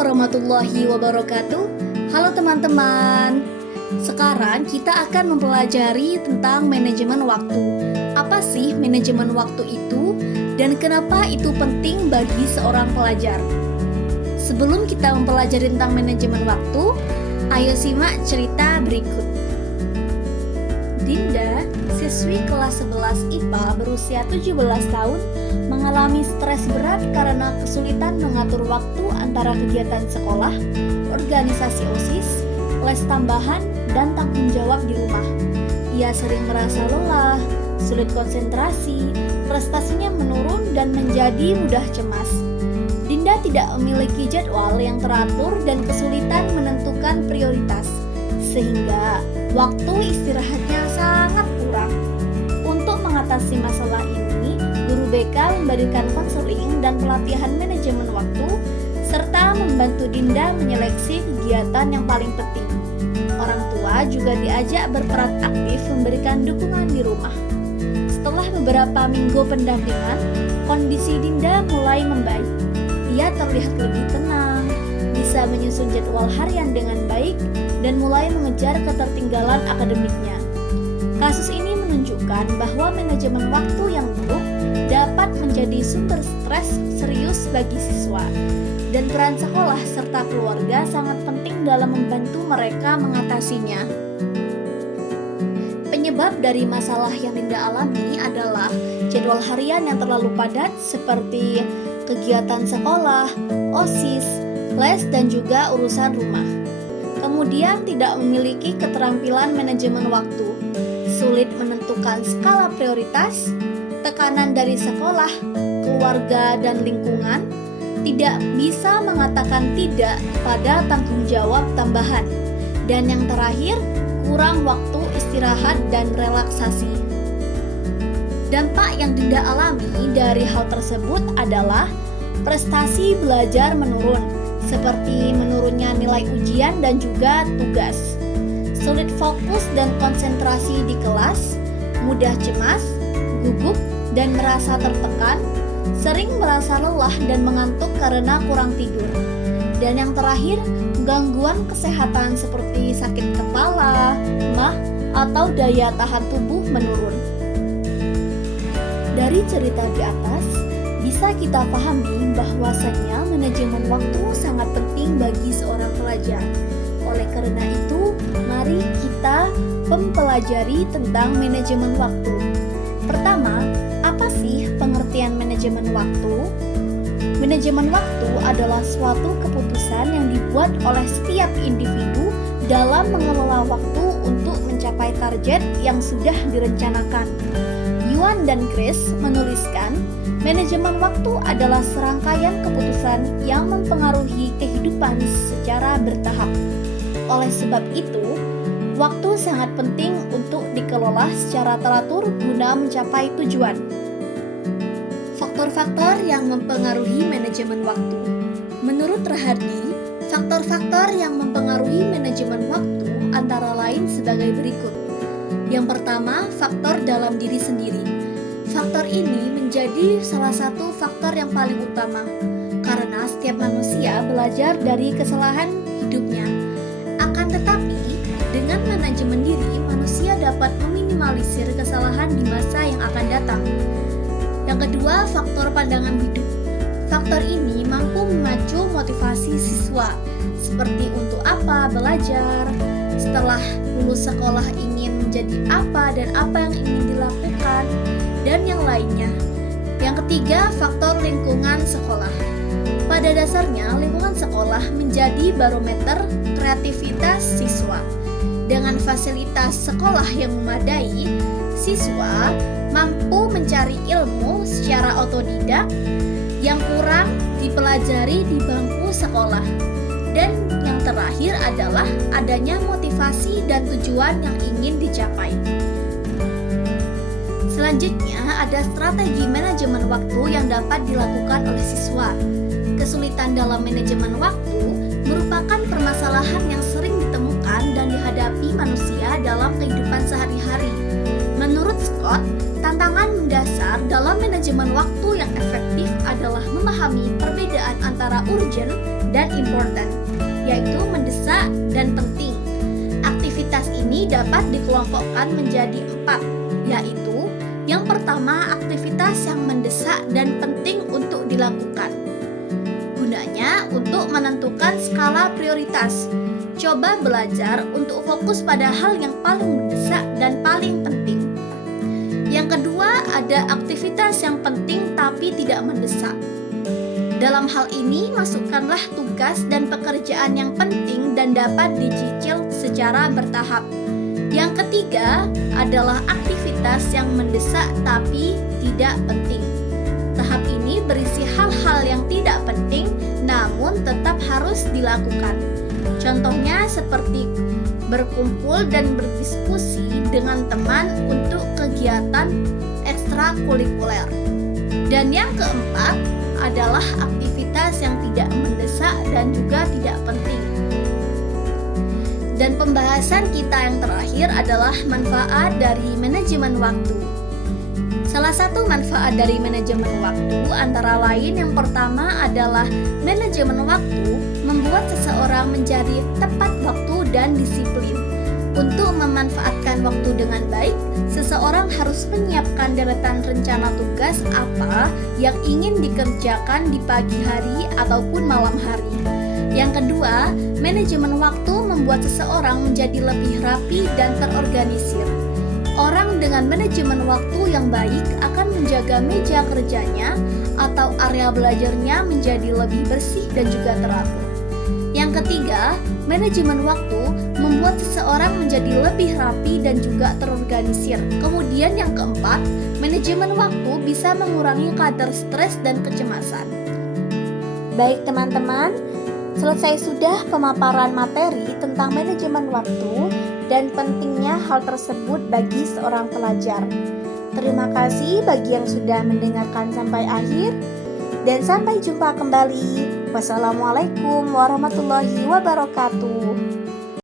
warahmatullahi wabarakatuh. Halo teman-teman. Sekarang kita akan mempelajari tentang manajemen waktu. Apa sih manajemen waktu itu dan kenapa itu penting bagi seorang pelajar? Sebelum kita mempelajari tentang manajemen waktu, ayo simak cerita berikut. Dinda, siswi kelas 11 IPA berusia 17 tahun, mengalami stres berat karena kesulitan mengatur waktu antara kegiatan sekolah, organisasi OSIS, les tambahan, dan tanggung jawab di rumah. Ia sering merasa lelah, sulit konsentrasi, prestasinya menurun, dan menjadi mudah cemas. Dinda tidak memiliki jadwal yang teratur dan kesulitan menentukan prioritas, sehingga waktu istirahatnya sangat kurang. Untuk mengatasi masalah ini, guru BK memberikan konseling dan pelatihan manajemen waktu, serta membantu Dinda menyeleksi kegiatan yang paling penting. Orang tua juga diajak berperan aktif memberikan dukungan di rumah. Setelah beberapa minggu pendampingan, kondisi Dinda mulai membaik. Ia terlihat lebih tenang, bisa menyusun jadwal harian dengan baik, dan mulai mengejar ketertinggalan akademiknya. Kasus ini menunjukkan bahwa manajemen waktu yang buruk dapat menjadi sumber stres serius bagi siswa, dan peran sekolah serta keluarga sangat penting dalam membantu mereka mengatasinya. Penyebab dari masalah yang Dinda alami adalah jadwal harian yang terlalu padat seperti kegiatan sekolah, OSIS, les, dan juga urusan rumah. Kemudian tidak memiliki keterampilan manajemen waktu, sulit menentukan skala prioritas, tekanan dari sekolah, keluarga, dan lingkungan, tidak bisa mengatakan tidak pada tanggung jawab tambahan, dan yang terakhir, kurang waktu istirahat dan relaksasi. Dampak yang Dinda alami dari hal tersebut adalah prestasi belajar menurun, seperti menurunnya nilai ujian dan juga tugas, sulit fokus dan konsentrasi di kelas, mudah cemas, gugup, dan merasa tertekan, sering merasa lelah dan mengantuk karena kurang tidur. Dan yang terakhir, gangguan kesehatan seperti sakit kepala, mah, atau daya tahan tubuh menurun. Dari cerita di atas, bisa kita pahami bahwasanya manajemen waktu sangat penting bagi seorang pelajar. Oleh karena itu, mari kita mempelajari tentang manajemen waktu. Pertama, apa sih pengertian manajemen waktu? Manajemen waktu adalah suatu keputusan yang dibuat oleh setiap individu dalam mengelola waktu untuk mencapai target yang sudah direncanakan. Yuan dan Chris menuliskan, manajemen waktu adalah serangkaian keputusan yang mempengaruhi kehidupan secara bertahap. Oleh sebab itu, waktu sangat penting untuk dikelola secara teratur guna mencapai tujuan. Faktor-faktor yang mempengaruhi manajemen waktu. Menurut Rahardi, faktor-faktor yang mempengaruhi manajemen waktu antara lain sebagai berikut. Yang pertama, faktor dalam diri sendiri. Faktor ini menjadi salah satu faktor yang paling utama, karena setiap manusia belajar dari kesalahan hidupnya. Akan tetapi, dengan manajemen diri, manusia dapat meminimalisir kesalahan di masa yang akan datang. Yang kedua, faktor pandangan hidup. Faktor ini mampu memacu motivasi siswa, seperti untuk apa belajar, setelah lulus sekolah ingin menjadi apa dan apa yang ingin dilakukan, dan yang lainnya. Yang ketiga, faktor lingkungan sekolah. Pada dasarnya, lingkungan sekolah menjadi barometer kreativitas siswa. Dengan fasilitas sekolah yang memadai, siswa mampu mencari ilmu secara otodidak yang kurang dipelajari di bangku sekolah. Dan yang terakhir adalah adanya motivasi dan tujuan yang ingin dicapai. Selanjutnya, ada strategi manajemen waktu yang dapat dilakukan oleh siswa. Kesulitan dalam manajemen waktu merupakan permasalahan yang sering ditemukan dan dihadapi manusia dalam kehidupan sehari-hari. Menurut Scott, tantangan mendasar dalam manajemen waktu yang efektif adalah memahami perbedaan antara urgent dan important, yaitu mendesak dan penting. Aktivitas ini dapat dikelompokkan menjadi 4, yaitu yang pertama aktivitas yang mendesak dan penting untuk dilakukan. Gunanya untuk menentukan skala prioritas. Coba belajar untuk fokus pada hal yang paling mendesak dan paling penting. Yang kedua, ada aktivitas yang penting tapi tidak mendesak. Dalam hal ini, masukkanlah tugas dan pekerjaan yang penting dan dapat dicicil secara bertahap. Yang ketiga adalah aktivitas yang mendesak tapi tidak penting. Tahap ini berisi hal-hal yang tidak penting namun tetap harus dilakukan. Contohnya seperti berkumpul dan berdiskusi dengan teman untuk kegiatan ekstrakurikuler. Dan yang keempat adalah aktivitas yang tidak mendesak dan juga tidak penting. Dan pembahasan kita yang terakhir adalah manfaat dari manajemen waktu. Salah satu manfaat dari manajemen waktu antara lain yang pertama adalah manajemen waktu membuat seseorang menjadi tepat waktu dan disiplin. Untuk memanfaatkan waktu dengan baik, seseorang harus menyiapkan deretan rencana tugas apa yang ingin dikerjakan di pagi hari ataupun malam hari. Yang kedua, manajemen waktu membuat seseorang menjadi lebih rapi dan terorganisir. Orang dengan manajemen waktu yang baik akan menjaga meja kerjanya atau area belajarnya menjadi lebih bersih dan juga teratur. Yang ketiga, manajemen waktu membuat seseorang menjadi lebih rapi dan juga terorganisir. Kemudian yang keempat, manajemen waktu bisa mengurangi kadar stres dan kecemasan. Baik teman-teman, selesai sudah pemaparan materi tentang manajemen waktu dan pentingnya hal tersebut bagi seorang pelajar. Terima kasih bagi yang sudah mendengarkan sampai akhir dan sampai jumpa kembali. Wassalamualaikum warahmatullahi wabarakatuh.